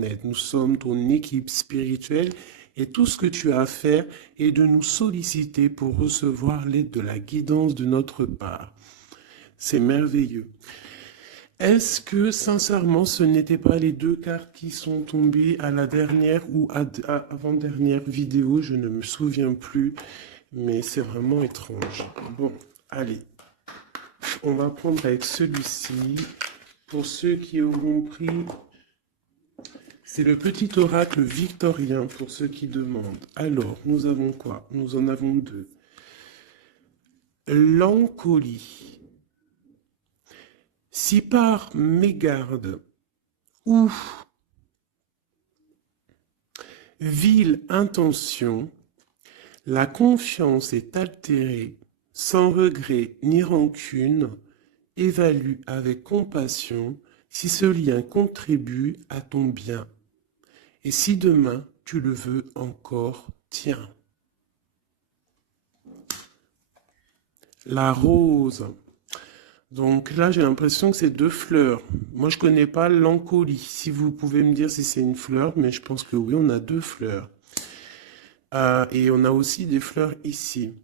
en aide. Nous sommes ton équipe spirituelle et tout ce que tu as à faire est de nous solliciter pour recevoir l'aide de la guidance de notre part. C'est merveilleux. Est-ce que, sincèrement, ce n'étaient pas les deux cartes qui sont tombées à la dernière ou avant-dernière vidéo? Je ne me souviens plus, mais c'est vraiment étrange. Bon, allez. On va prendre avec celui-ci. Pour ceux qui auront pris, c'est le petit oracle victorien pour ceux qui demandent. Alors, nous avons quoi? Nous en avons deux. L'encolie. Si par mégarde ou vile intention, la confiance est altérée, sans regret ni rancune, évalue avec compassion si ce lien contribue à ton bien. Et si demain tu le veux encore, tiens. La rose. Donc là, j'ai l'impression que c'est deux fleurs. Moi, je connais pas l'encolie. Si vous pouvez me dire si c'est une fleur, mais je pense que oui, on a deux fleurs. Et on a aussi des fleurs ici.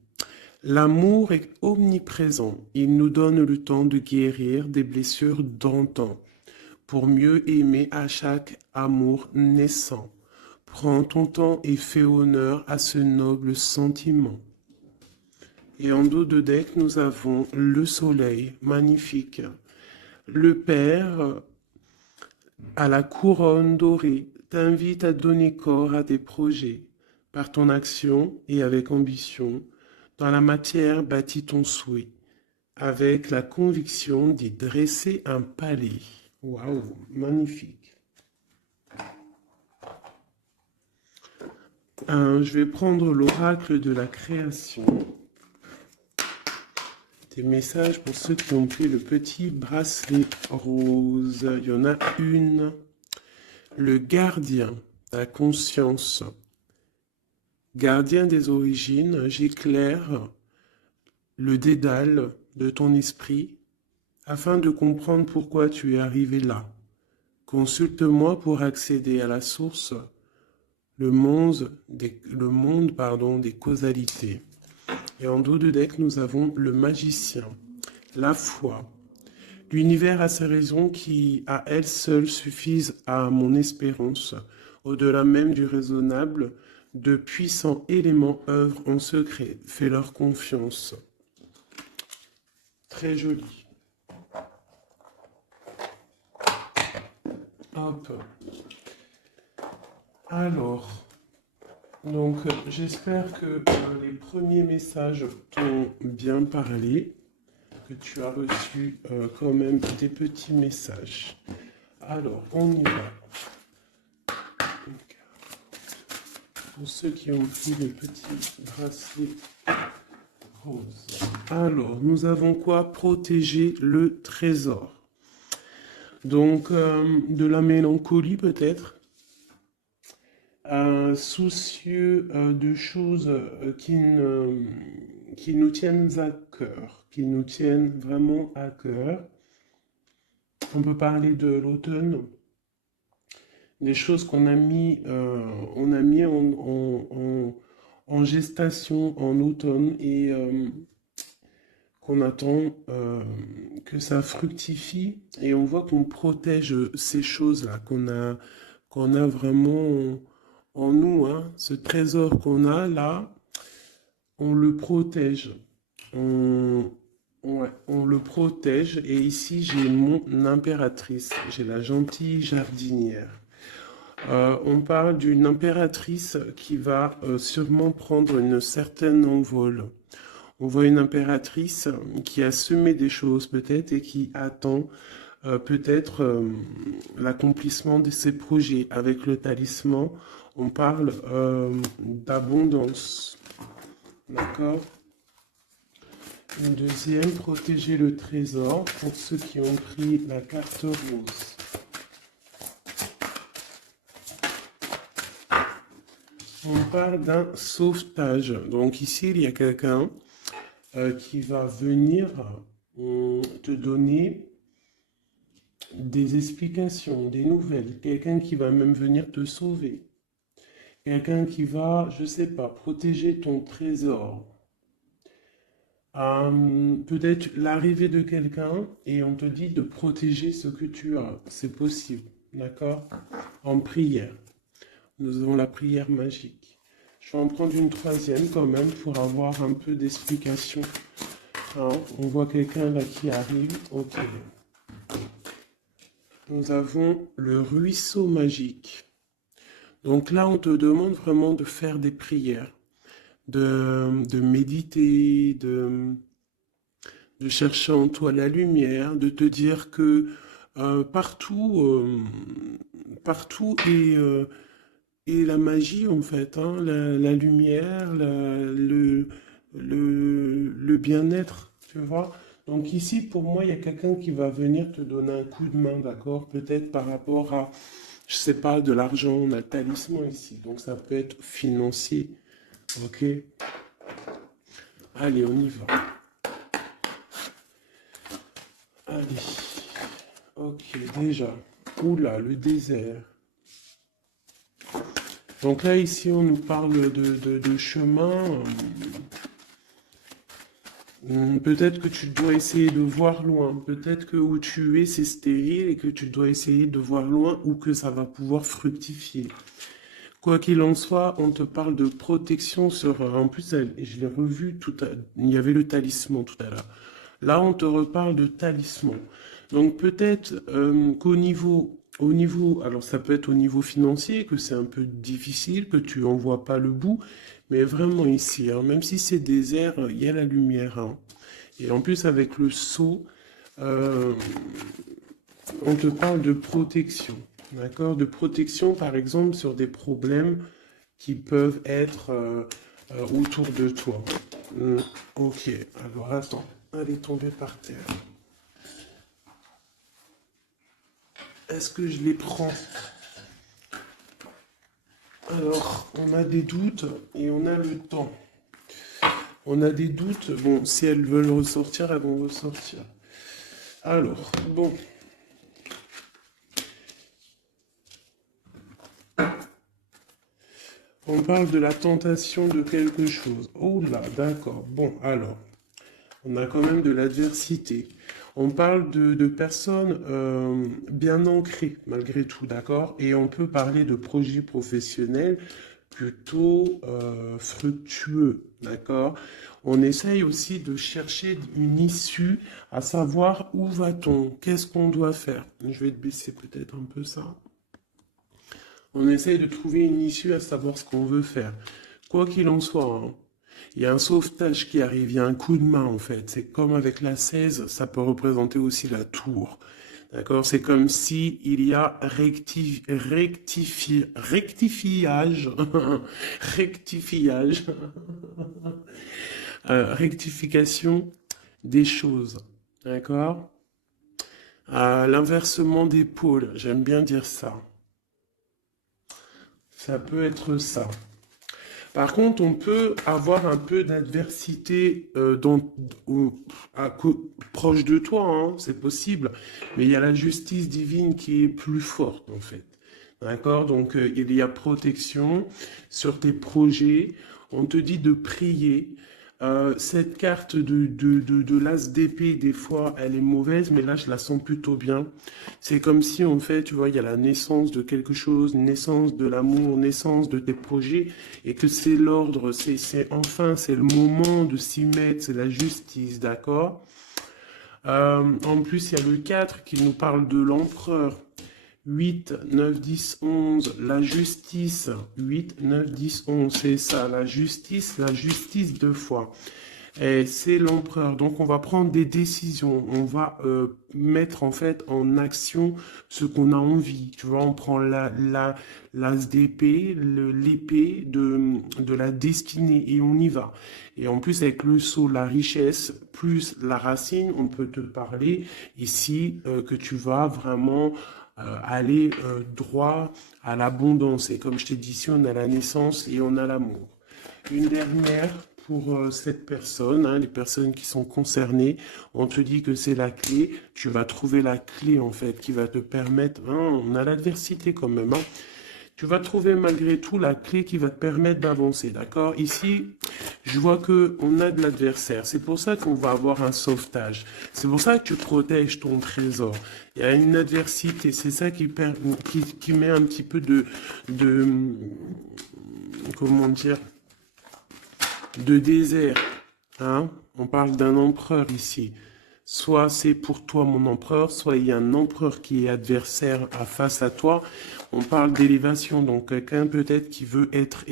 L'amour est omniprésent. Il nous donne le temps de guérir des blessures d'antan pour mieux aimer à chaque amour naissant. Prends ton temps et fais honneur à ce noble sentiment. Et en dos de deck, nous avons le soleil, magnifique. Le Père, à la couronne dorée, t'invite à donner corps à tes projets. Par ton action et avec ambition, dans la matière bâtis ton souhait, avec la conviction d'y dresser un palais. Waouh, magnifique. Je vais prendre l'oracle de la création. Des messages pour ceux qui ont pris le petit bracelet rose. Il y en a une. Le gardien, la conscience. Gardien des origines, j'éclaire le dédale de ton esprit afin de comprendre pourquoi tu es arrivé là. Consulte-moi pour accéder à la source, le monde des causalités. Et en dos de deck, nous avons le magicien, la foi. L'univers a ses raisons qui, à elles seules, suffisent à mon espérance. Au-delà même du raisonnable, de puissants éléments œuvrent en secret. Fais-leur confiance. Très joli. Hop. Alors, donc j'espère que les premiers messages t'ont bien parlé, que tu as reçu quand même des petits messages. Alors, on y va. Pour ceux qui ont pris le petit bracelet rose. Alors, nous avons quoi? Protéger le trésor. Donc, de la mélancolie peut-être. Soucieux de choses qui nous tiennent à cœur, qui nous tiennent vraiment à cœur. On peut parler de l'automne, des choses qu'on a mis, en gestation en automne et qu'on attend que ça fructifie. Et on voit qu'on protège ces choses-là, qu'on a vraiment en nous, hein, ce trésor qu'on a là, on le protège. On le protège. Et ici, j'ai mon impératrice. J'ai la gentille jardinière. On parle d'une impératrice qui va sûrement prendre une certaine envol. On voit une impératrice qui a semé des choses peut-être et qui attend peut-être l'accomplissement de ses projets. Avec le talisman, on parle d'abondance. D'accord? Une deuxième, protéger le trésor pour ceux qui ont pris la carte rose. On parle d'un sauvetage. Donc ici, il y a quelqu'un qui va venir te donner des explications, des nouvelles, quelqu'un qui va même venir te sauver, quelqu'un qui va, je sais pas, protéger ton trésor. Peut-être l'arrivée de quelqu'un et on te dit de protéger ce que tu as. C'est possible, d'accord? En prière. Nous avons la prière magique. Je vais en prendre une troisième quand même pour avoir un peu d'explication. Hein, on voit quelqu'un là qui arrive. Ok. Nous avons le ruisseau magique. Donc là, on te demande vraiment de faire des prières, de méditer, de chercher en toi la lumière, de te dire que partout est la magie en fait, hein, la lumière, le bien-être, tu vois. Donc ici, pour moi, il y a quelqu'un qui va venir te donner un coup de main, d'accord? Peut-être par rapport à, je sais pas, de l'argent, on a le talisman ici, donc ça peut être financier, ok? Allez, on y va. Allez, ok, déjà. Oula, le désert. Donc là, ici, on nous parle de chemin. Peut-être que tu dois essayer de voir loin. Peut-être que où tu es, c'est stérile et que tu dois essayer de voir loin ou que ça va pouvoir fructifier. Quoi qu'il en soit, on te parle de protection sur... En plus, je l'ai revu tout à... Il y avait le talisman tout à l'heure. Là, on te reparle de talisman. Donc peut-être au niveau, alors ça peut être au niveau financier, que c'est un peu difficile, que tu en vois pas le bout, mais vraiment ici, hein, même si c'est désert, il y a la lumière. Hein. Et en plus, avec le seau, euh, on te parle de protection. D'accord? De protection, par exemple, sur des problèmes qui peuvent être autour de toi. Ok, alors attends, elle est tombée par terre. Est-ce que je les prends? Alors, on a des doutes et on a le temps. On a des doutes, bon, si elles veulent ressortir, elles vont ressortir. Alors, bon. On parle de la tentation de quelque chose. Oh là, d'accord. Bon, alors, on a quand même de l'adversité. On parle de personnes bien ancrées, malgré tout, d'accord? Et on peut parler de projets professionnels plutôt fructueux, d'accord? On essaye aussi de chercher une issue, à savoir où va-t-on, qu'est-ce qu'on doit faire. Je vais te baisser peut-être un peu ça. On essaye de trouver une issue à savoir ce qu'on veut faire. Quoi qu'il en soit, hein, il y a un sauvetage qui arrive, il y a un coup de main en fait. C'est comme avec la 16, ça peut représenter aussi la tour. D'accord? C'est comme si il y a rectifiage, rectifiage, rectification des choses. D'accord? L'inversement des pôles, j'aime bien dire ça. Ça peut être ça. Par contre, on peut avoir un peu d'adversité proche de toi, hein, c'est possible, mais il y a la justice divine qui est plus forte en fait. D'accord? Donc il y a protection sur tes projets. On te dit de prier. Cette carte de l'as d'épée, des fois, elle est mauvaise, mais là, je la sens plutôt bien. C'est comme si, en fait, tu vois, il y a la naissance de quelque chose, naissance de l'amour, naissance de tes projets, et que c'est l'ordre, enfin, c'est le moment de s'y mettre, c'est la justice, d'accord? En plus, il y a le 4 qui nous parle de l'empereur. 8, 9, 10, 11, la justice. 8, 9, 10, 11, c'est ça, la justice deux fois. Et c'est l'empereur. Donc on va prendre des décisions, on va mettre en fait en action ce qu'on a envie. Tu vois, on prend l'as d'épée, l'épée de la destinée et on y va. Et en plus avec le sceau, la richesse, plus la racine, on peut te parler ici que tu vas vraiment aller droit à l'abondance. Et comme je t'ai dit ici, on a la naissance et on a l'amour. Une dernière pour cette personne, hein, les personnes qui sont concernées. On te dit que c'est la clé. Tu vas trouver la clé, en fait, qui va te permettre... hein, on a l'adversité quand même, hein. Tu vas trouver malgré tout la clé qui va te permettre d'avancer, d'accord? Ici, je vois que on a de l'adversaire. C'est pour ça qu'on va avoir un sauvetage. C'est pour ça que tu protèges ton trésor. Il y a une adversité. C'est ça qui met un petit peu de comment dire, de désert. Hein? On parle d'un empereur ici. Soit c'est pour toi mon empereur, soit il y a un empereur qui est adversaire face à toi. On parle d'élévation, donc quelqu'un peut-être qui veut être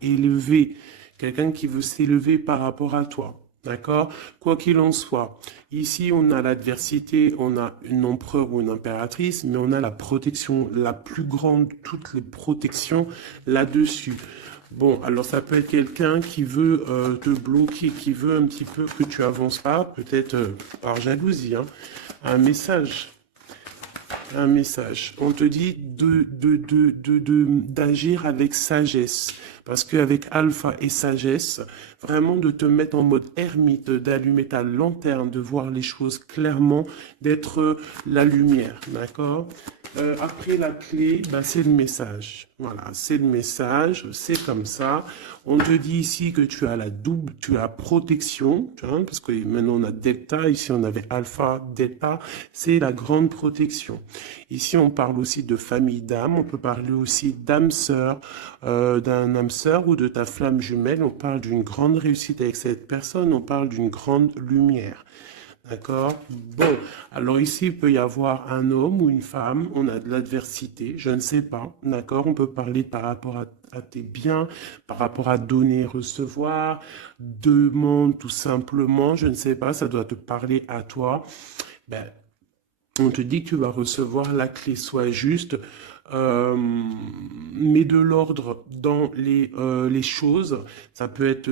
élevé, quelqu'un qui veut s'élever par rapport à toi. D'accord? Quoi qu'il en soit, ici on a l'adversité, on a une empereur ou une impératrice, mais on a la protection la plus grande, toutes les protections là-dessus. Bon, alors ça peut être quelqu'un qui veut te bloquer, qui veut un petit peu que tu avances pas, peut-être par jalousie, hein. Un message. Un message. On te dit d'agir avec sagesse. Parce qu'avec alpha et sagesse, vraiment de te mettre en mode ermite, d'allumer ta lanterne, de voir les choses clairement, d'être la lumière. D'accord? Après la clé, bah, c'est le message. Voilà, c'est le message, c'est comme ça. On te dit ici que tu as tu as protection, hein, parce que maintenant on a delta, ici on avait alpha, delta, c'est la grande protection. Ici on parle aussi de famille d'âme, on peut parler aussi d'âme sœur, d'un âme sœur ou de ta flamme jumelle. On parle d'une grande réussite avec cette personne, on parle d'une grande lumière. D'accord? Bon, alors ici, il peut y avoir un homme ou une femme, on a de l'adversité, je ne sais pas, d'accord? On peut parler par rapport à tes biens, par rapport à donner, recevoir, demande tout simplement, je ne sais pas, ça doit te parler à toi. Ben, on te dit que tu vas recevoir la clé, soit juste, mets de l'ordre dans les choses, ça peut être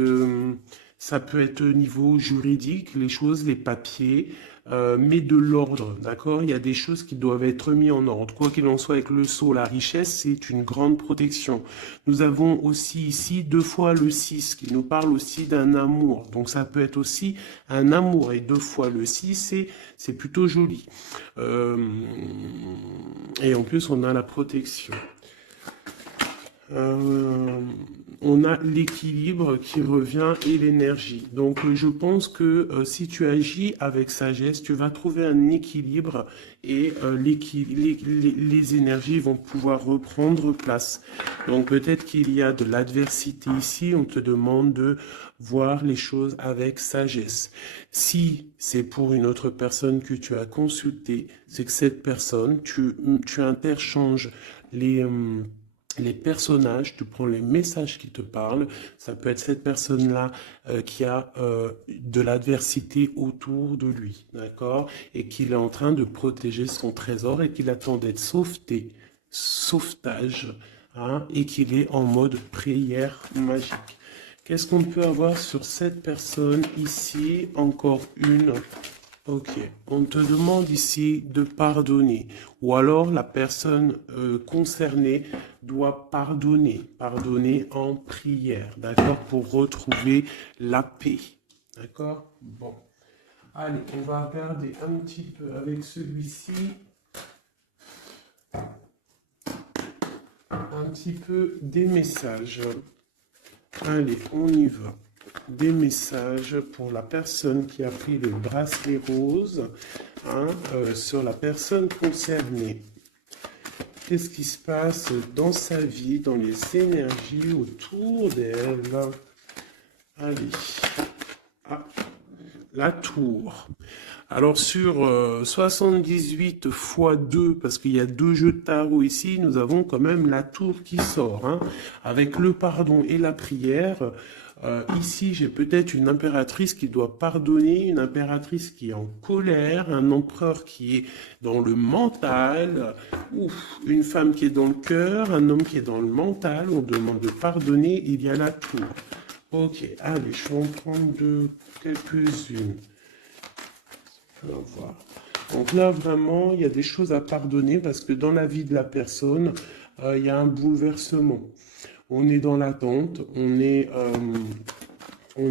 au niveau juridique, les choses, les papiers, mais de l'ordre, d'accord? Il y a des choses qui doivent être mises en ordre. Quoi qu'il en soit, avec le sceau, la richesse, c'est une grande protection. Nous avons aussi ici 2 fois le 6, qui nous parle aussi d'un amour. Donc ça peut être aussi un amour. Et 2 fois le 6, c'est plutôt joli. Et en plus, on a la protection. On a l'équilibre qui revient et l'énergie. Donc je pense que si tu agis avec sagesse, tu vas trouver un équilibre et les énergies vont pouvoir reprendre place. Donc peut-être qu'il y a de l'adversité ici, on te demande de voir les choses avec sagesse. Si c'est pour une autre personne que tu as consulté, c'est que cette personne, tu interchanges les personnages, tu prends les messages qui te parlent, ça peut être cette personne-là qui a de l'adversité autour de lui, d'accord? Et qu'il est en train de protéger son trésor et qu'il attend d'être sauvetage, hein, et qu'il est en mode prière magique. Qu'est-ce qu'on peut avoir sur cette personne ici? Encore une. Ok, on te demande ici de pardonner, ou alors la personne concernée doit pardonner en prière, d'accord, pour retrouver la paix, d'accord? Bon, allez, on va regarder un petit peu avec celui-ci, un petit peu des messages. Allez, on y va. Des messages pour la personne qui a pris le bracelet rose, hein, sur la personne concernée. Qu'est-ce qui se passe dans sa vie, dans les énergies autour d'elle? Allez. Ah, la tour. Alors sur 78 x 2, parce qu'il y a 2 jeux de tarot ici, nous avons quand même la tour qui sort, hein, avec le pardon et la prière. Ici, j'ai peut-être une impératrice qui doit pardonner, une impératrice qui est en colère, un empereur qui est dans le mental, une femme qui est dans le cœur, un homme qui est dans le mental. On demande de pardonner, il y a la tour. Ok, allez, je vais en prendre quelques-unes. On va voir. Donc là, vraiment, il y a des choses à pardonner parce que dans la vie de la personne, il y a un bouleversement. On est dans l'attente, on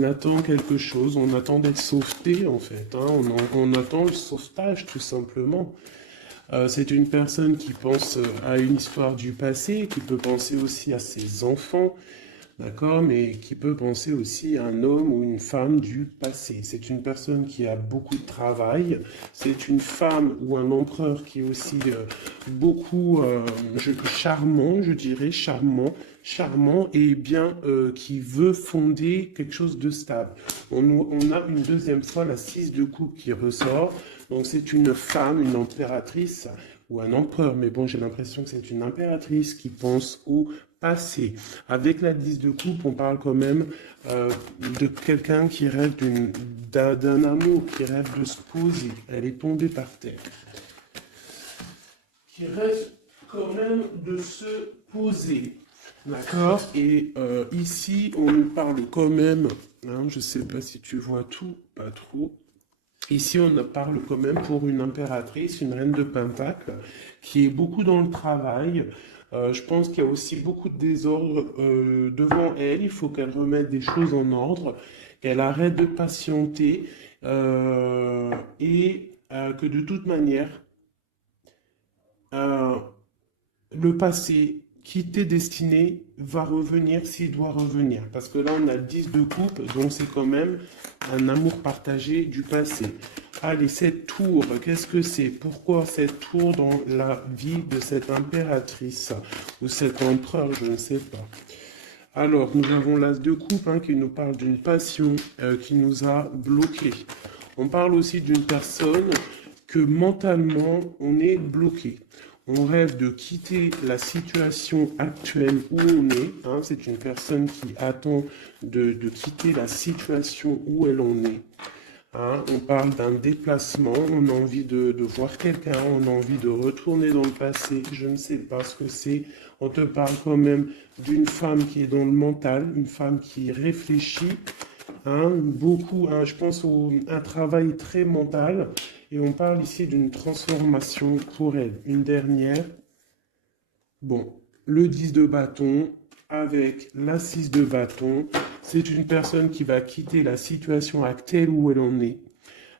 attend quelque chose, on attend d'être sauveté en fait, hein. On attend le sauvetage tout simplement. C'est une personne qui pense à une histoire du passé, qui peut penser aussi à ses enfants, d'accord, mais qui peut penser aussi à un homme ou une femme du passé. C'est une personne qui a beaucoup de travail, c'est une femme ou un empereur qui est aussi beaucoup charmant, je dirais, charmant et bien qui veut fonder quelque chose de stable. On a une deuxième fois la 6 de coupe qui ressort, donc c'est une femme, une impératrice ou un empereur, mais bon, j'ai l'impression que c'est une impératrice qui pense au passé. Avec la 10 de coupe, on parle quand même de quelqu'un qui rêve d'un amour, qui rêve de se poser. Elle est tombée par terre. Qui rêve quand même de se poser. D'accord. Et ici, on nous parle quand même, hein, je ne sais pas si tu vois tout, pas trop. Ici, on parle quand même pour une impératrice, une reine de Pentacle, qui est beaucoup dans le travail. Je pense qu'il y a aussi beaucoup de désordre devant elle. Il faut qu'elle remette des choses en ordre, qu'elle arrête de patienter et que de toute manière, euh, le passé qui t'est destiné va revenir s'il doit revenir. Parce que là, on a le 10 de coupe, donc c'est quand même un amour partagé du passé. Allez, cette tour, qu'est-ce que c'est? Pourquoi cette tour dans la vie de cette impératrice ou cet empereur, je ne sais pas. Alors, nous avons l'as de coupe hein, qui nous parle d'une passion qui nous a bloqués. On parle aussi d'une personne que mentalement, on est bloqué. On rêve de quitter la situation actuelle où on est. Hein, c'est une personne qui attend de quitter la situation où elle en est. Hein, on parle d'un déplacement, on a envie de voir quelqu'un, on a envie de retourner dans le passé. Je ne sais pas ce que c'est. On te parle quand même d'une femme qui est dans le mental, une femme qui réfléchit. Hein, beaucoup, hein, je pense à un travail très mental. Et on parle ici d'une transformation pour elle. Une dernière. Bon, le 10 de bâton avec la 6 de bâton. C'est une personne qui va quitter la situation actuelle où elle en est.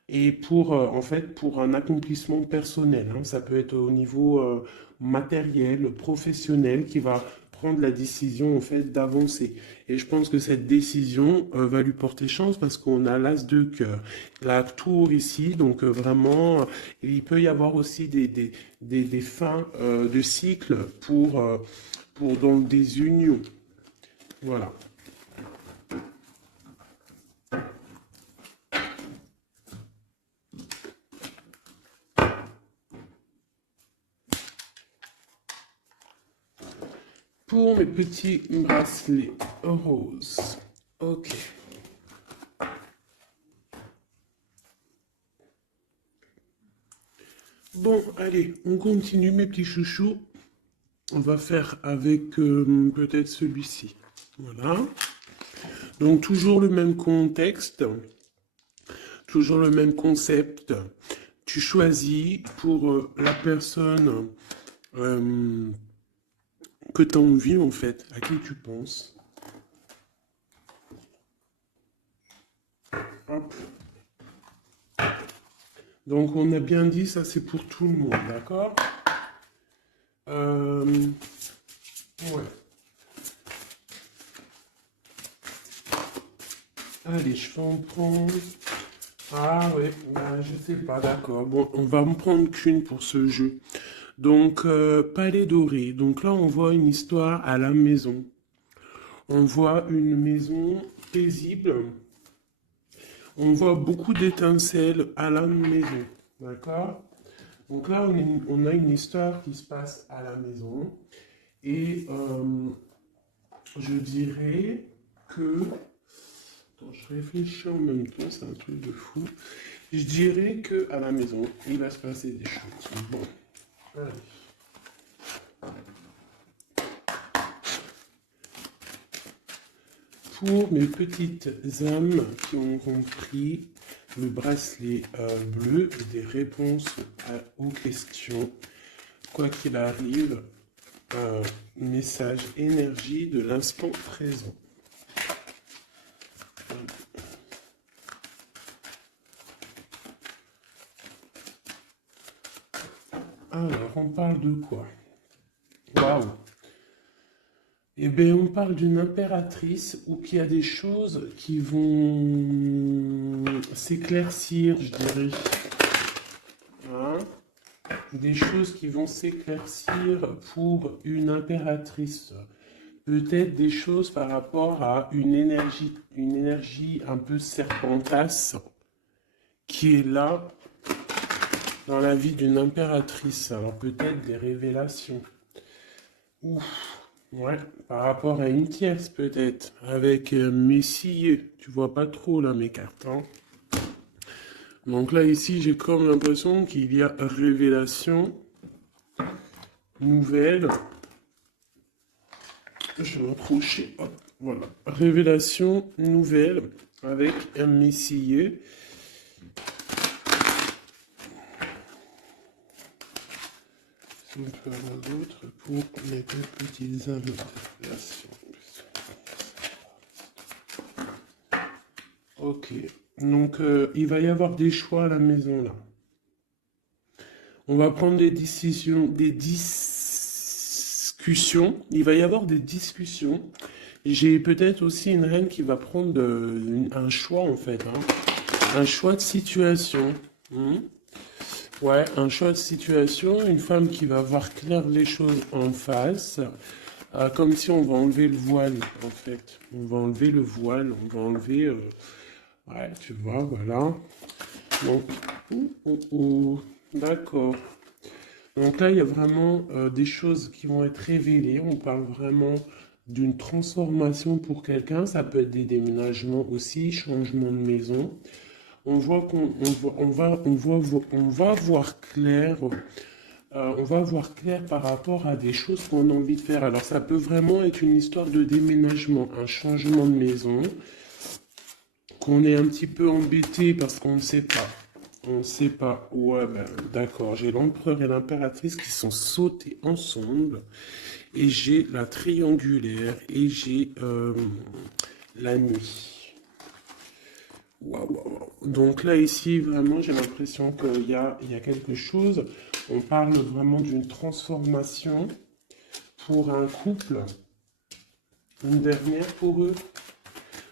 Et pour, en fait, pour un accomplissement personnel. Hein, ça peut être au niveau matériel, professionnel, qui va prendre la décision, en fait, d'avancer. Et je pense que cette décision va lui porter chance parce qu'on a l'as de cœur. La tour ici, donc vraiment, il peut y avoir aussi des fins de cycle pour dans des unions. Voilà. Pour mes petits bracelets roses. Ok. Bon, allez, on continue mes petits chouchous. On va faire avec peut-être celui-ci. Voilà. Donc toujours le même contexte, toujours le même concept. Tu choisis pour la personne que tu as envie en fait, à qui tu penses. Hop. Donc on a bien dit, ça c'est pour tout le monde, d'accord? Ouais. Allez, je vais en prendre. Ah ouais, bah, je sais pas, d'accord. Bon, on va en prendre qu'une pour ce jeu. Donc, Palais Doré. Donc là, on voit une histoire à la maison. On voit une maison paisible. On voit beaucoup d'étincelles à la maison. D'accord? Donc là, on a une histoire qui se passe à la maison. Et je dirais que... Attends, je réfléchis en même temps, c'est un truc de fou. Je dirais que à la maison, il va se passer des choses. Bon, allez. Pour mes petites âmes qui ont compris le bracelet bleu, des réponses aux questions, quoi qu'il arrive, Message, énergie de l'instant présent. Alors, on parle de quoi? Waouh! Eh bien, on parle d'une impératrice où il y a des choses qui vont s'éclaircir, je dirais. Hein? Des choses qui vont s'éclaircir pour une impératrice. Peut-être des choses par rapport à une énergie un peu serpentasse qui est là dans la vie d'une impératrice. Alors peut-être des révélations. Ouf, ouais, par rapport à une tierce peut-être, avec Messier. Tu vois pas trop là mes cartes. Hein. Donc là ici j'ai comme l'impression qu'il y a révélation nouvelle. Je vais m'approcher. Hop, voilà. Révélation nouvelle avec un Messier. On peut avoir d'autres pour les deux petites interpellations. Ok. Donc, il va y avoir des choix à la maison, là. On va prendre des décisions, des discussions. Il va y avoir des discussions. J'ai peut-être aussi une reine qui va prendre un choix, en fait. Hein. Un choix de situation. Ouais, un choix de situation. Une femme qui va voir clair les choses en face. Comme si on va enlever le voile, en fait. On va enlever le voile. On va enlever... Ouais, tu vois, voilà. Donc, d'accord. Donc là, il y a vraiment des choses qui vont être révélées. On parle vraiment d'une transformation pour quelqu'un. Ça peut être des déménagements aussi, changement de maison. On voit on va voir clair. On va voir clair par rapport à des choses qu'on a envie de faire. Alors ça peut vraiment être une histoire de déménagement, un changement de maison, qu'on est un petit peu embêté parce qu'on ne sait pas. On ne sait pas. Ouais, ben, d'accord. J'ai l'empereur et l'impératrice qui sont sautés ensemble. Et j'ai la triangulaire. Et j'ai la nuit. Waouh. Donc là, ici, vraiment, j'ai l'impression qu'il y a quelque chose. On parle vraiment d'une transformation pour un couple. Une dernière pour eux.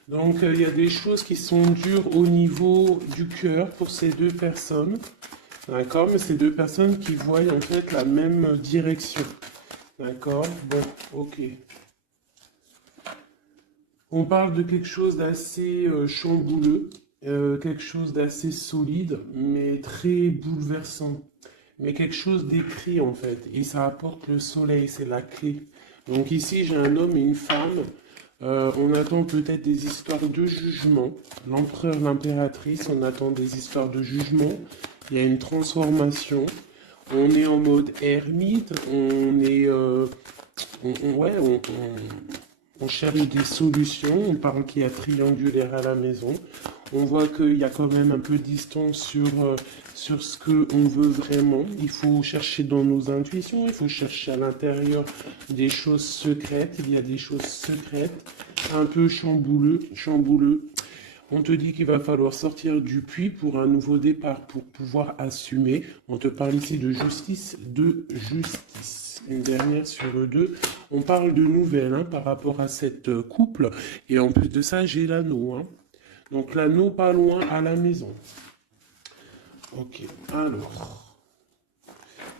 Donc, il y a des choses qui sont dures au niveau du cœur pour ces deux personnes. D'accord? Mais ces deux personnes qui voient en fait la même direction. D'accord? Bon, ok. On parle de quelque chose d'assez chambouleux, quelque chose d'assez solide, mais très bouleversant. Mais quelque chose d'écrit en fait. Et ça apporte le soleil, c'est la clé. Donc ici, j'ai un homme et une femme. On attend peut-être des histoires de jugement. L'empereur, l'impératrice, on attend des histoires de jugement. Il y a une transformation. On est en mode ermite. On cherche des solutions. On parle qu'il y a triangulaire à la maison. On voit qu'il y a quand même un peu de distance sur ce qu'on veut vraiment. Il faut chercher dans nos intuitions, il faut chercher à l'intérieur des choses secrètes. Il y a des choses secrètes, un peu chambouleux. On te dit qu'il va falloir sortir du puits pour un nouveau départ, pour pouvoir assumer. On te parle ici de justice, Une dernière sur eux deux. On parle de nouvelles hein, par rapport à cette couple. Et en plus de ça, j'ai l'anneau. Hein. Donc l'anneau pas loin à la maison. Ok, alors.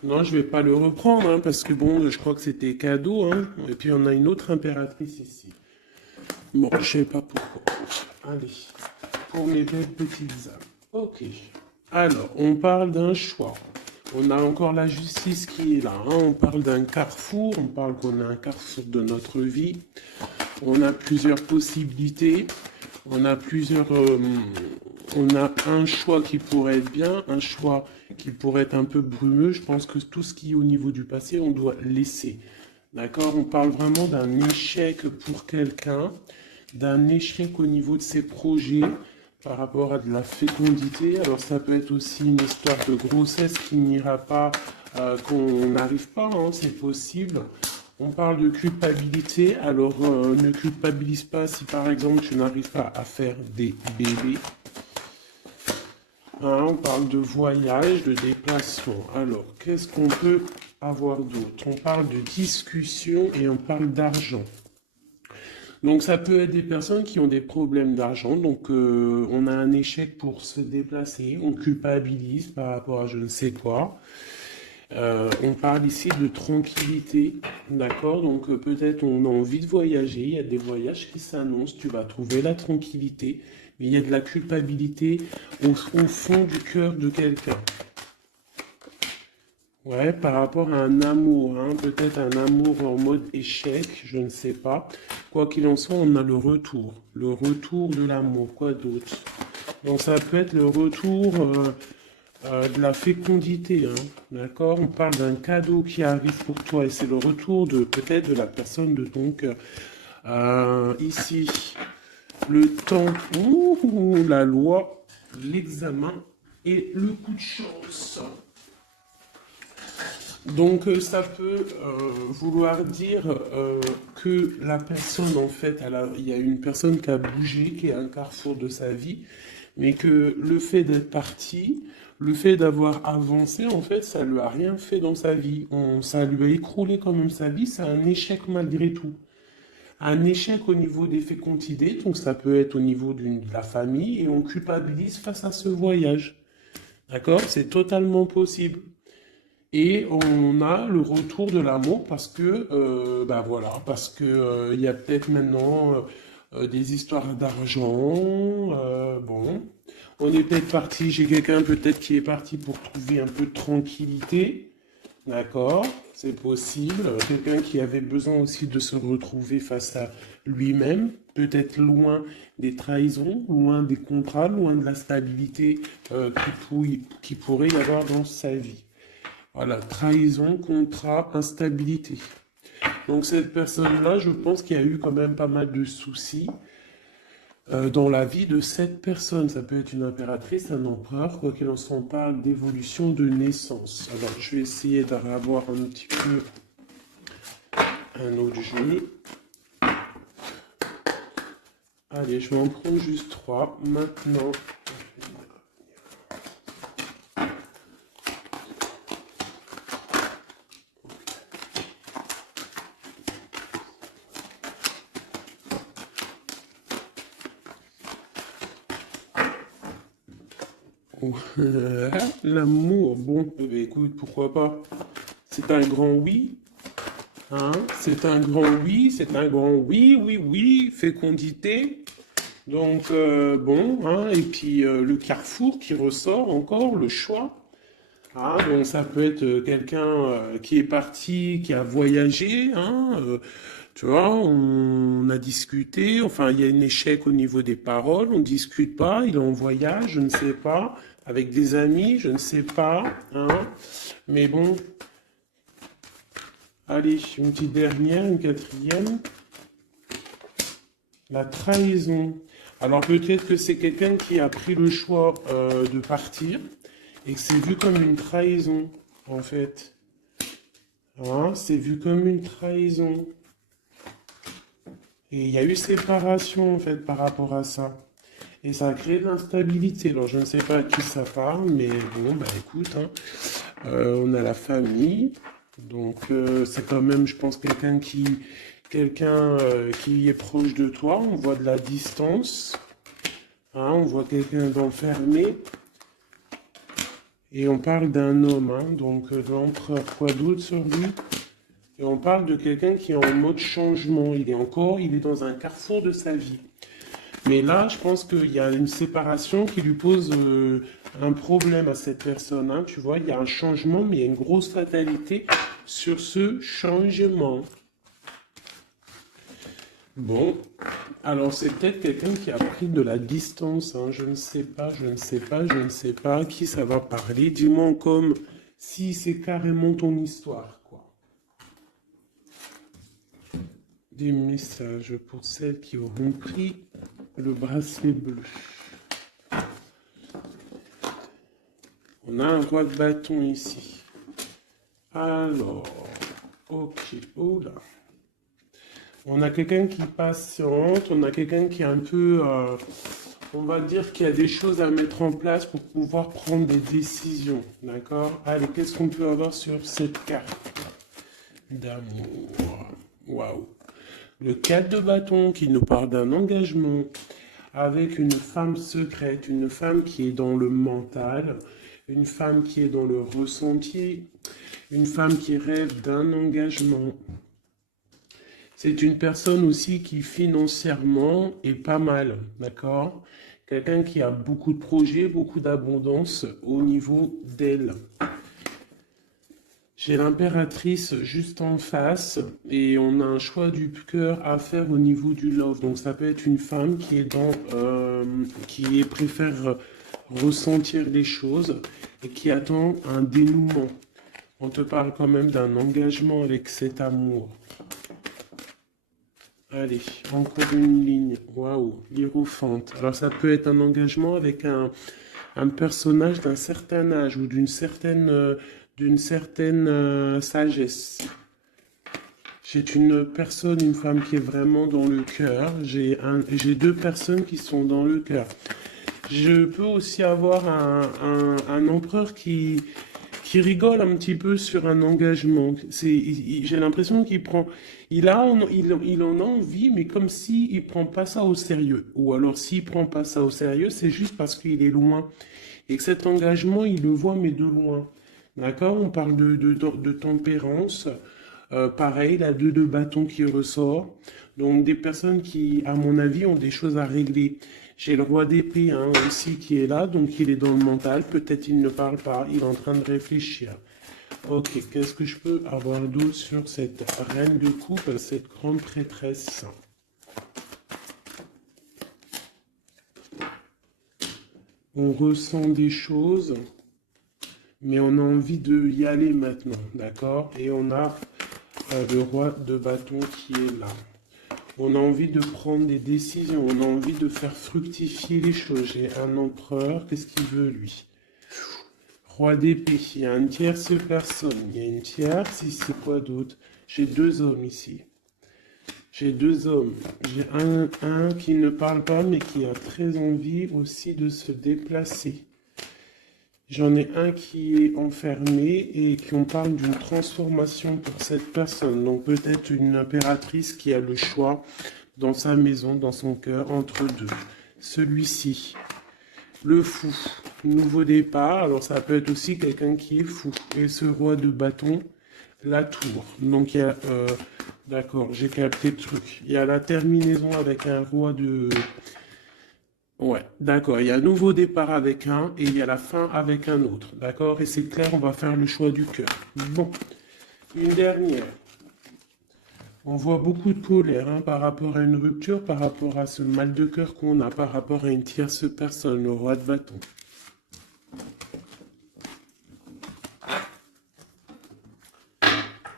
Non, je vais pas le reprendre, hein, parce que bon, je crois que c'était cadeau. Hein. Et puis on a une autre impératrice ici. Bon, je sais pas pourquoi. Allez, pour mes belles petites âmes. Ok. Alors, on parle d'un choix. On a encore la justice qui est là. Hein. On parle d'un carrefour. On parle qu'on a un carrefour de notre vie. On a plusieurs possibilités. On a on a un choix qui pourrait être bien, un choix qui pourrait être un peu brumeux. Je pense que tout ce qui est au niveau du passé, on doit laisser. D'accord? On parle vraiment d'un échec pour quelqu'un, d'un échec au niveau de ses projets par rapport à de la fécondité. Alors ça peut être aussi une histoire de grossesse qui n'ira pas, qu'on n'arrive pas, hein, c'est possible. On parle de culpabilité, alors ne culpabilise pas si par exemple tu n'arrives pas à faire des bébés. Hein, on parle de voyage, de déplacement. Alors, qu'est-ce qu'on peut avoir d'autre? On parle de discussion et on parle d'argent. Donc ça peut être des personnes qui ont des problèmes d'argent, donc on a un échec pour se déplacer, on culpabilise par rapport à je ne sais quoi. On parle ici de tranquillité, d'accord? Donc peut-être on a envie de voyager, il y a des voyages qui s'annoncent, tu vas trouver la tranquillité, mais il y a de la culpabilité au fond du cœur de quelqu'un. Ouais, par rapport à un amour, hein, peut-être un amour en mode échec, je ne sais pas. Quoi qu'il en soit, on a le retour de l'amour, quoi d'autre? Donc ça peut être le retour de la fécondité, hein, d'accord? On parle d'un cadeau qui arrive pour toi et c'est le retour de peut-être de la personne de ton cœur. Ici, le temps, la loi, l'examen et le coup de chance. Donc ça peut vouloir dire que la personne, en fait, il y a une personne qui a bougé, qui est à un carrefour de sa vie, mais que le fait d'être parti, le fait d'avoir avancé, en fait, ça lui a rien fait dans sa vie. Ça lui a écroulé quand même sa vie, c'est un échec malgré tout. Un échec au niveau des fécondités, donc ça peut être au niveau de la famille, et on culpabilise face à ce voyage. D'accord? C'est totalement possible. Et on a le retour de l'amour parce que, bah voilà, parce que il y a peut-être maintenant des histoires d'argent. Bon, on est peut-être parti, j'ai quelqu'un peut-être qui est parti pour trouver un peu de tranquillité. D'accord, c'est possible. Quelqu'un qui avait besoin aussi de se retrouver face à lui-même, peut-être loin des trahisons, loin des contrats, loin de la stabilité qui pourrait y avoir dans sa vie. Voilà, trahison, contrat, instabilité. Donc cette personne-là, je pense qu'il y a eu quand même pas mal de soucis dans la vie de cette personne. Ça peut être une impératrice, un empereur, quoi qu'il en soit, on parle d'évolution de naissance. Alors je vais essayer d'avoir un petit peu un autre jeu. Allez, je vais en prendre juste 3. Maintenant, l'amour, bon, eh bien, écoute, pourquoi pas. C'est un grand oui, hein, c'est un grand oui, c'est un grand oui, oui, oui, fécondité. Donc, bon, hein, et puis le carrefour qui ressort encore, le choix. Ah, donc ça peut être quelqu'un qui est parti, qui a voyagé, hein, tu vois, on a discuté, enfin il y a un échec au niveau des paroles, on ne discute pas, il est en voyage, je ne sais pas, avec des amis, je ne sais pas, hein, mais bon, allez, une petite dernière, une quatrième, la trahison. Alors peut-être que c'est quelqu'un qui a pris le choix de partir et que c'est vu comme une trahison, en fait. Hein, c'est vu comme une trahison. Et il y a eu séparation, en fait, par rapport à ça. Et ça a créé de l'instabilité. Alors, je ne sais pas à qui ça parle, mais bon, bah écoute, hein, on a la famille. Donc, c'est quand même, je pense, quelqu'un qui est proche de toi. On voit de la distance. Hein, on voit quelqu'un d'enfermé. Et on parle d'un homme, hein, donc de l'empereur, quoi d'autre sur lui? Et on parle de quelqu'un qui est en mode changement. Il est dans un carrefour de sa vie. Mais là, je pense qu'il y a une séparation qui lui pose un problème à cette personne, hein. Tu vois, il y a un changement, mais il y a une grosse fatalité sur ce changement. Bon, alors c'est peut-être quelqu'un qui a pris de la distance, hein. Je ne sais pas, je ne sais pas, je ne sais pas à qui ça va parler. Dis-moi comme si c'est carrément ton histoire, quoi. Des messages pour celles qui auront pris le bracelet bleu. On a un roi de bâton ici. Alors, Ok, oh là. On a quelqu'un qui patiente, on a quelqu'un qui est un peu, on va dire qu'il y a des choses à mettre en place pour pouvoir prendre des décisions, d'accord? Allez, qu'est-ce qu'on peut avoir sur cette carte d'amour? Waouh! Le 4 de bâton qui nous parle d'un engagement avec une femme secrète, une femme qui est dans le mental, une femme qui est dans le ressenti, une femme qui rêve d'un engagement. C'est une personne aussi qui financièrement est pas mal, d'accord? Quelqu'un qui a beaucoup de projets, beaucoup d'abondance au niveau d'elle. J'ai l'impératrice juste en face et on a un choix du cœur à faire au niveau du love. Donc ça peut être une femme qui est qui préfère ressentir les choses et qui attend un dénouement. On te parle quand même d'un engagement avec cet amour. Allez, encore une ligne. Waouh, l'hiérophante. Alors ça peut être un engagement avec un personnage d'un certain âge ou d'une certaine sagesse. J'ai une personne, une femme qui est vraiment dans le cœur. J'ai deux personnes qui sont dans le cœur. Je peux aussi avoir un empereur qui rigole un petit peu sur un engagement. J'ai l'impression qu'il prend, il en a envie, mais comme si il prend pas ça au sérieux. Ou alors s'il prend pas ça au sérieux, c'est juste parce qu'il est loin. Et que cet engagement, il le voit, mais de loin. D'accord? On parle de tempérance. Pareil, la 2 de bâton qui ressort. Donc des personnes qui, à mon avis, ont des choses à régler. J'ai le roi d'épée hein, aussi qui est là, donc il est dans le mental. Peut-être il ne parle pas, il est en train de réfléchir. Ok, qu'est-ce que je peux avoir d'autre sur cette reine de coupe, cette grande prêtresse? On ressent des choses, mais on a envie de y aller maintenant, d'accord? Et on a le roi de bâton qui est là. On a envie de prendre des décisions, on a envie de faire fructifier les choses. J'ai un empereur, qu'est-ce qu'il veut lui? Roi d'épée, il y a une tierce personne, il y a une tierce, ici c'est quoi d'autre? J'ai deux hommes ici. J'ai deux hommes. J'ai un qui ne parle pas mais qui a très envie aussi de se déplacer. J'en ai un qui est enfermé et qui on parle d'une transformation pour cette personne. Donc peut-être une impératrice qui a le choix dans sa maison, dans son cœur, entre deux. Celui-ci, le fou, nouveau départ. Alors ça peut être aussi quelqu'un qui est fou. Et ce roi de bâton, la tour. Donc il y a... d'accord, j'ai capté le truc. Il y a la terminaison avec un roi de... Ouais, d'accord. Il y a un nouveau départ avec un et il y a la fin avec un autre. D'accord? Et c'est clair, on va faire le choix du cœur. Bon, une dernière. On voit beaucoup de colère hein, par rapport à une rupture, par rapport à ce mal de cœur qu'on a, par rapport à une tierce personne, le roi de bâton.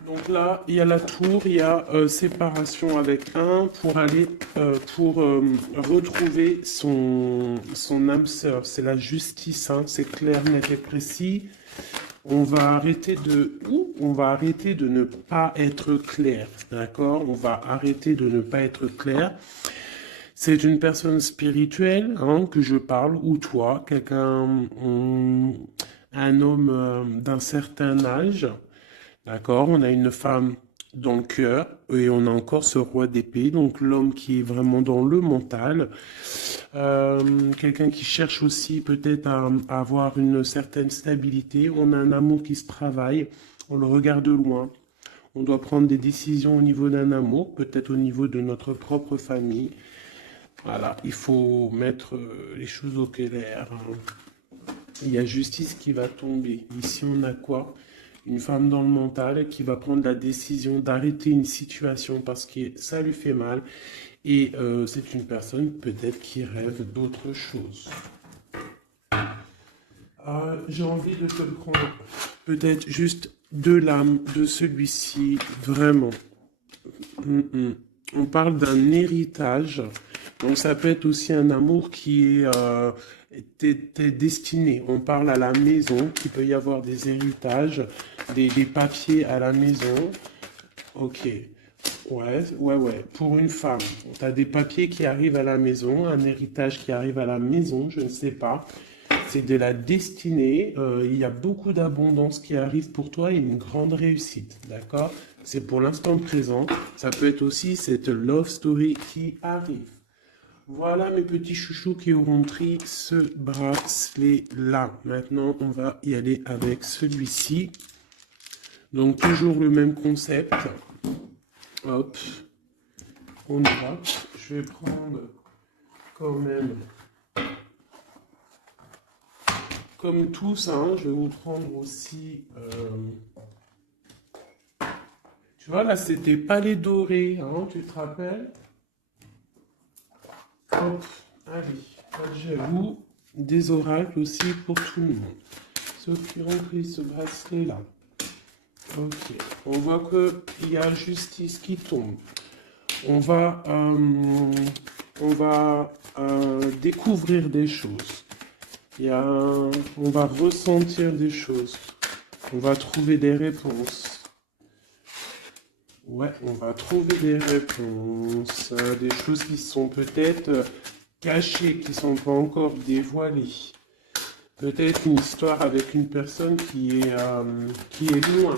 Donc là, il y a la tour, il y a séparation avec un pour aller, retrouver son âme sœur. C'est la justice, hein, c'est clair, net et précis. On va arrêter de ne pas être clair, d'accord? On va arrêter de ne pas être clair. C'est une personne spirituelle hein, que je parle, ou toi, un homme d'un certain âge. D'accord, on a une femme dans le cœur et on a encore ce roi d'épée, donc l'homme qui est vraiment dans le mental. Quelqu'un qui cherche aussi peut-être à avoir une certaine stabilité. On a un amour qui se travaille, on le regarde de loin. On doit prendre des décisions au niveau d'un amour, peut-être au niveau de notre propre famille. Voilà, il faut mettre les choses au clair. Il y a justice qui va tomber. Ici, on a quoi? Une femme dans le mental qui va prendre la décision d'arrêter une situation parce que ça lui fait mal. Et c'est une personne peut-être qui rêve d'autre chose. J'ai envie de te prendre peut-être juste de l'âme de celui-ci, vraiment. On parle d'un héritage. Donc ça peut être aussi un amour qui est t'es destiné. On parle à la maison, qu'il peut y avoir des héritages, des papiers à la maison. Ok. Ouais, ouais, ouais. Pour une femme, tu as des papiers qui arrivent à la maison, un héritage qui arrive à la maison, je ne sais pas. C'est de la destinée. Il y a beaucoup d'abondance qui arrive pour toi et une grande réussite. D'accord? C'est pour l'instant présent. Ça peut être aussi cette love story qui arrive. Voilà mes petits chouchous qui auront pris ce bracelet-là. Maintenant, on va y aller avec celui-ci. Donc, toujours le même concept. Hop, on y va. Je vais prendre quand même, comme tous, hein, je vais vous prendre aussi... tu vois, là, c'était pas les dorés, hein, tu te rappelles? Hop, allez, pas de jaloux, des oracles aussi pour tout le monde. Ceux qui ont pris ce bracelet-là. Ok, on voit qu'il y a justice qui tombe. On va découvrir des choses. On va ressentir des choses. On va trouver des réponses. Ouais, on va trouver des réponses. Des choses qui sont peut-être cachées, qui ne sont pas encore dévoilées. Peut-être une histoire avec une personne qui est loin.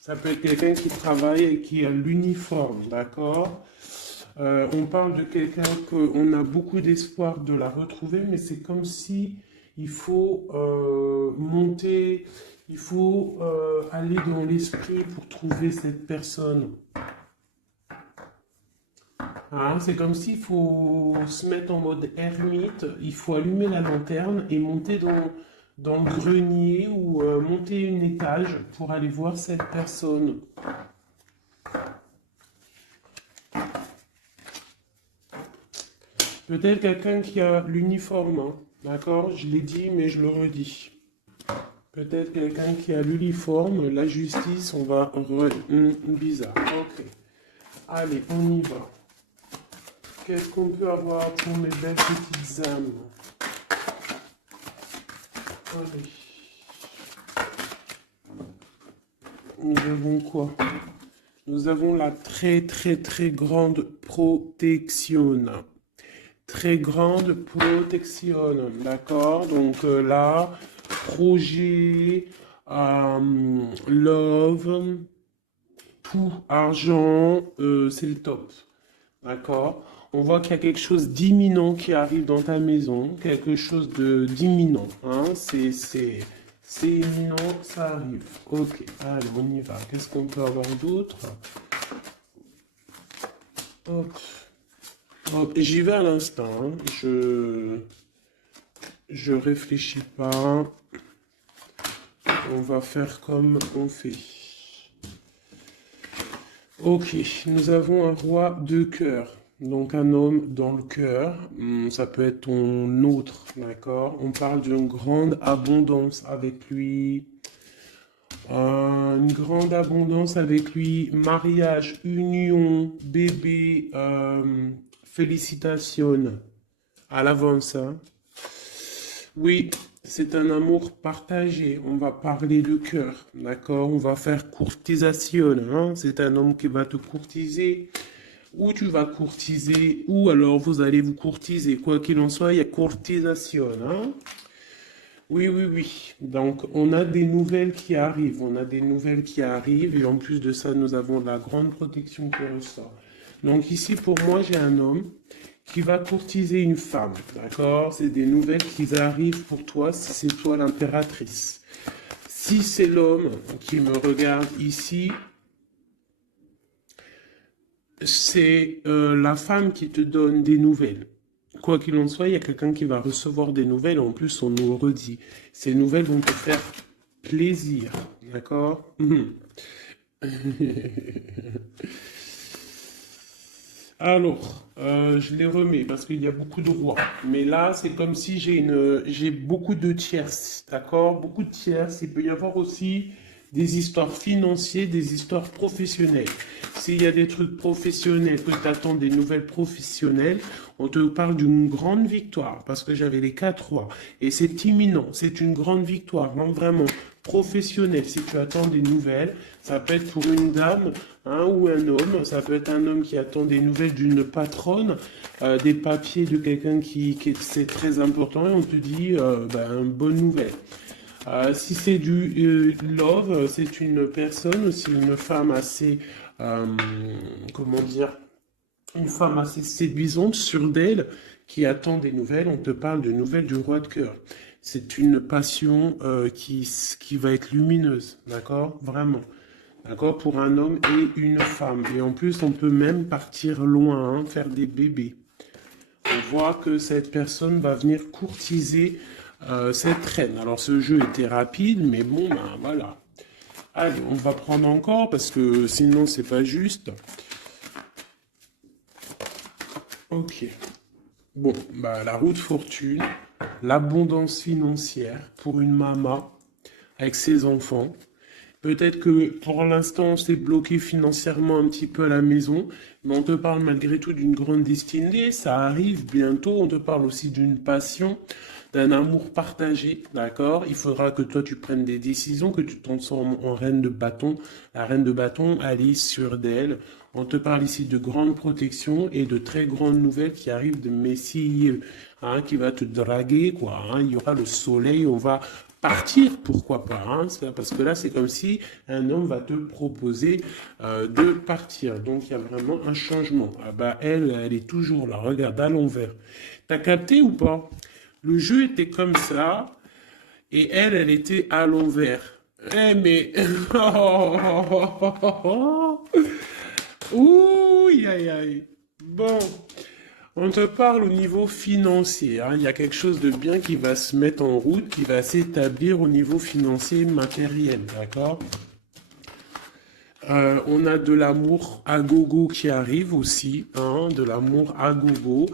Ça peut être quelqu'un qui travaille et qui a l'uniforme, d'accord? On parle de quelqu'un qu'on a beaucoup d'espoir de la retrouver, mais c'est comme si il faut monter, il faut aller dans l'esprit pour trouver cette personne. Hein, c'est comme s'il faut se mettre en mode ermite, il faut allumer la lanterne et monter dans le grenier ou monter une étage pour aller voir cette personne. Peut-être quelqu'un qui a l'uniforme, hein, d'accord? Je l'ai dit, mais je le redis. Peut-être quelqu'un qui a l'uniforme, la justice, on va... bizarre, ok. Allez, on y va. Qu'est-ce qu'on peut avoir pour mes belles petites âmes? Allez. Nous avons quoi? Nous avons la très très très grande protection. Très grande protection, d'accord? Donc là, projet, love, tout, argent, c'est le top, d'accord? On voit qu'il y a quelque chose d'imminent qui arrive dans ta maison, quelque chose d'imminent, hein? C'est imminent, ça arrive. Ok, allez, on y va. Qu'est-ce qu'on peut avoir d'autre? Hop. Hop, j'y vais à l'instant, hein. Je réfléchis pas. On va faire comme on fait. Ok, nous avons un roi de cœur. Donc un homme dans le cœur. Ça peut être ton autre, d'accord? On parle d'une grande abondance avec lui. Une grande abondance avec lui. Mariage, union, bébé, félicitations. À l'avance, hein. Oui, c'est un amour partagé. On va parler de cœur, d'accord? On va faire courtisation, hein? C'est un homme qui va te courtiser, ou tu vas courtiser, ou alors vous allez vous courtiser. Quoi qu'il en soit, il y a courtisation, hein? Oui, oui, oui. Donc, on a des nouvelles qui arrivent. On a des nouvelles qui arrivent. Et en plus de ça, nous avons la grande protection qui ressort. Donc, ici, pour moi, j'ai un homme qui va courtiser une femme. D'accord? C'est des nouvelles qui arrivent pour toi si c'est toi l'impératrice. Si c'est l'homme qui me regarde ici, c'est la femme qui te donne des nouvelles. Quoi qu'il en soit, il y a quelqu'un qui va recevoir des nouvelles. En plus, on nous redit. Ces nouvelles vont te faire plaisir. D'accord? Alors, je les remets parce qu'il y a beaucoup de rois. Mais là, c'est comme si j'ai beaucoup de tierces. D'accord? Beaucoup de tierces. Il peut y avoir aussi des histoires financières, des histoires professionnelles. S'il y a des trucs professionnels, que tu attends des nouvelles professionnelles, on te parle d'une grande victoire, parce que j'avais les 4 rois. Et c'est imminent, c'est une grande victoire, non, vraiment. Professionnel, si tu attends des nouvelles, ça peut être pour une dame hein, ou un homme, ça peut être un homme qui attend des nouvelles d'une patronne, des papiers de quelqu'un c'est très important et on te dit bonne nouvelle. Si c'est du love, c'est une personne, aussi une femme assez, euh, comment dire, une femme assez séduisante, sûre d'elle, qui attend des nouvelles. On te parle de nouvelles du roi de cœur. C'est une passion qui va être lumineuse, d'accord? Vraiment. D'accord? Pour un homme et une femme. Et en plus, on peut même partir loin, hein, faire des bébés. On voit que cette personne va venir courtiser cette reine. Alors, ce jeu était rapide, mais bon, ben voilà. Allez, on va prendre encore parce que sinon, c'est pas juste. Ok. Bon, bah, la roue de fortune, l'abondance financière pour une maman avec ses enfants. Peut-être que pour l'instant, c'est bloqué financièrement un petit peu à la maison, mais on te parle malgré tout d'une grande destinée. Ça arrive bientôt. On te parle aussi d'une passion, d'un amour partagé, d'accord? Il faudra que toi, tu prennes des décisions, que tu te transformes en reine de bâton. La reine de bâton, Alice sur d'elle. On te parle ici de grande protection et de très grandes nouvelles qui arrivent de Messie, hein, qui va te draguer, quoi. Hein. Il y aura le soleil, on va partir, pourquoi pas, hein, parce que là, c'est comme si un homme va te proposer de partir. Donc, il y a vraiment un changement. Ah bah, elle est toujours là. Regarde, à l'envers. T'as capté ou pas? Le jeu était comme ça, et elle était à l'envers. Eh, mais... Ouh, aïe, aïe. Bon, on te parle au niveau financier. Hein. Il y a quelque chose de bien qui va se mettre en route, qui va s'établir au niveau financier matériel, d'accord? On a de l'amour à gogo qui arrive aussi, hein, de l'amour à gogo.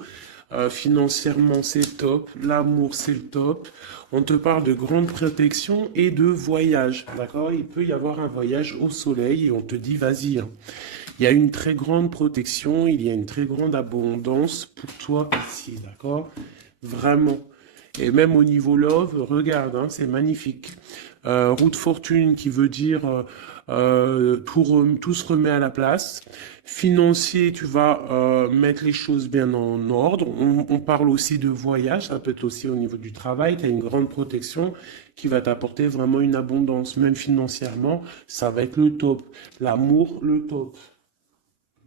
Financièrement, c'est top. L'amour, c'est le top. On te parle de grande protection et de voyage, d'accord? Il peut y avoir un voyage au soleil et on te dit, vas-y. Hein. Il y a une très grande protection, il y a une très grande abondance pour toi ici, d'accord? Vraiment. Et même au niveau love, regarde, hein, c'est magnifique. Roue de fortune qui veut dire tout se remet à la place. Financier, tu vas mettre les choses bien en ordre. On parle aussi de voyage, ça peut être aussi au niveau du travail. Tu as une grande protection qui va t'apporter vraiment une abondance, même financièrement, ça va être le top. L'amour, le top.